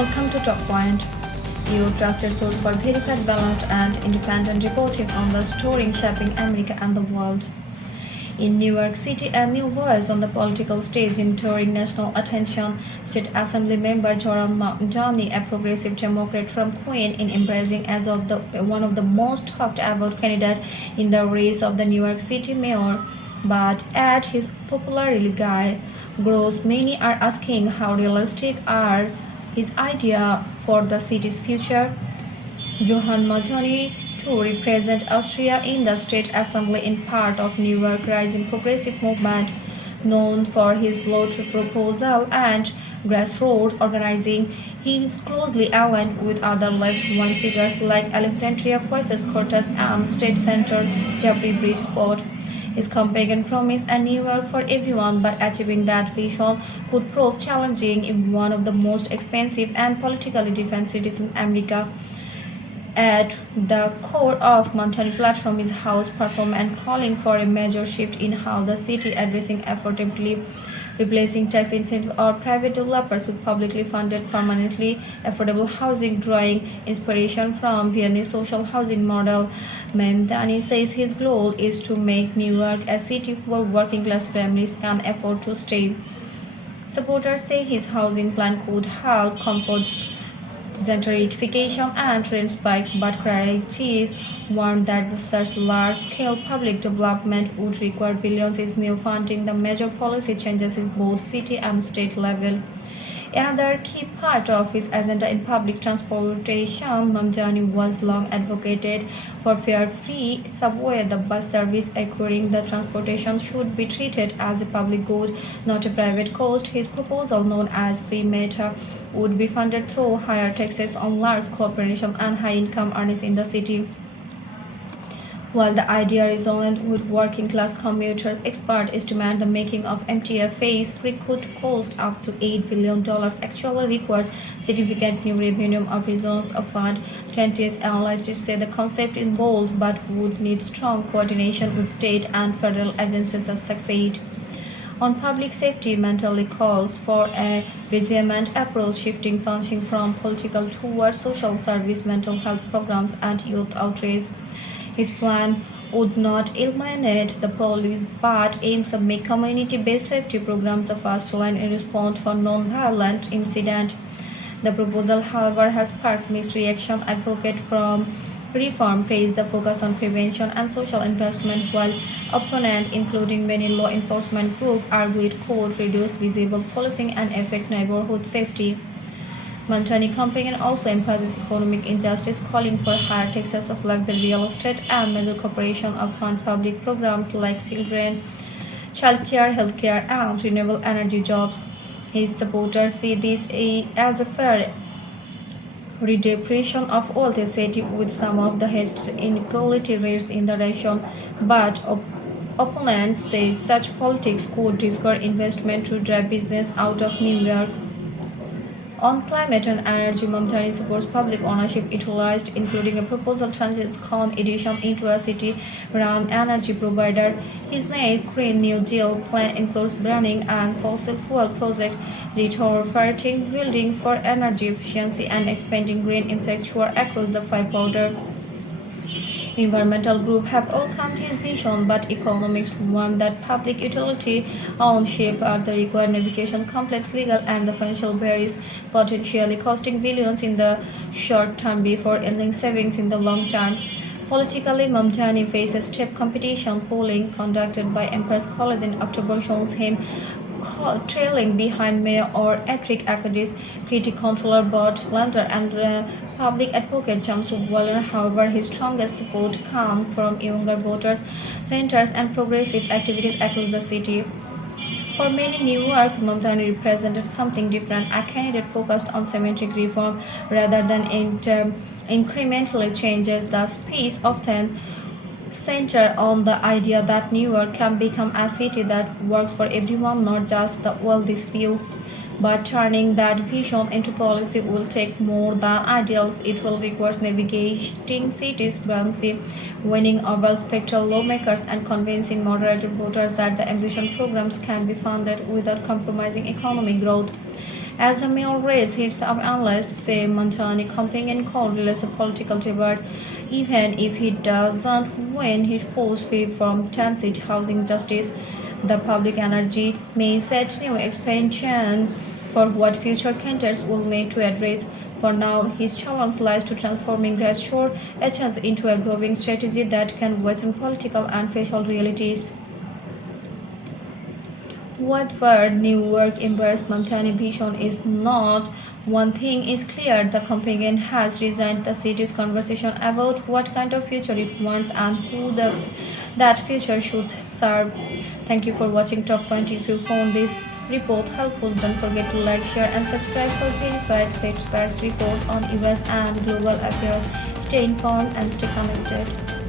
Welcome to Talkpoint, your trusted source for verified, balanced, and independent reporting on the story shaping America and the world. In New York City, a new voice on the political stage in drawing national attention, State Assembly Member Zohran Mamdani, a progressive Democrat from Queens, in embracing as of one of the most talked about candidates in the race of the New York City mayor. But as his popularity grows, many are asking how realistic are his idea for the city's future. Zohran Mamdani to represent Austria in the State Assembly in part of New York rising progressive movement, known for his bold proposal and grassroots organizing. He is closely aligned with other left-wing figures like Alexandria Ocasio-Cortez and State Senator Jeffrey Bridgeport. His campaign promised a New York for everyone, but achieving that vision could prove challenging in one of the most expensive and politically defensive cities in America. At the core of Mamdani's platform is house perform and calling for a major shift in how the city addressing affordability, replacing tax incentives or private developers with publicly funded permanently affordable housing, drawing inspiration from Viennese social housing model. Mamdani says his goal is to make New York a city where working class families can afford to stay. Supporters say his housing plan could help comfort gentrification and rent spikes, but critics warn that such large-scale public development would require billions in new funding. The major policy changes is both city and state level. Another key part of his agenda in public transportation, Mamdani was long advocated for fare-free subway. The bus service acquiring the transportation should be treated as a public good, not a private cost. His proposal, known as free metro, would be funded through higher taxes on large corporations and high-income earners in the city. While the idea resonates with working-class commuters, experts estimate the making of MTA phase-free could cost up to $8 billion. Actually requires significant new revenue of resources of fund. Scientists analysts say the concept is bold but would need strong coordination with state and federal agencies to succeed. On public safety, Mamdani calls for a resilient approach, shifting funding from political towards social service, mental health programs, and youth outreach. His plan would not eliminate the police but aims to make community-based safety programs the first line in response for non-violent incidents. The proposal, however, has sparked mixed reaction. Advocates from reform praise the focus on prevention and social investment, while opponents, including many law enforcement groups, argue it could reduce visible policing and affect neighborhood safety. Mamdani campaign also emphasizes economic injustice, calling for higher taxes of luxury real estate and major corporations of fund public programs like children, childcare, healthcare, and renewable energy jobs. His supporters see this as a fair redistribution of wealth city with some of the highest inequality rates in the region, but opponents say such politics could discourage investment to drive business out of New York. On climate and energy, Mamdani supports public ownership utilized, including a proposal transform addition into a city-run energy provider. His NYC Green New Deal plan includes burning and fossil fuel projects, retrofitting buildings for energy efficiency, and expanding green infrastructure across the five border. Environmental groups have all come to his vision, but economists warn that public utility ownership are the required navigation, complex legal and the financial barriers, potentially costing billions in the short term before yielding savings in the long term. Politically, Mamdani faces stiff competition. Polling conducted by Empress College in October shows him trailing behind Mayor Eric Acadis, critic controller Bart Lander, and public advocate James Waller. However, his strongest support comes from younger voters, renters, and progressive activities across the city. For many, New York, Mamdani represented something different, a candidate focused on systemic reform rather than incremental changes. The speech often center on the idea that New York can become a city that works for everyone, not just the wealthiest few. But turning that vision into policy will take more than ideals. It will require navigating cities' buoyancy, winning over spectral lawmakers, and convincing moderate voters that the ambitious programs can be funded without compromising economic growth. As the mayoral race heats up, analysts say Mamdani campaign called less a political debate. Even if he doesn't win, he pulls free from transit, housing justice, the public energy may set new expansion for what future candidates will need to address. For now, his challenge lies to transforming grassroots actions into a growing strategy that can weather political and facial realities. Whatever new work embraces Mamdani vision is not, one thing is clear, the campaign has resigned the city's conversation about what kind of future it wants and who that future should serve. Thank you for watching Talkpoint. If you found this report helpful, don't forget to like, share and subscribe for verified facts, reports on US and global affairs. Stay informed and stay connected.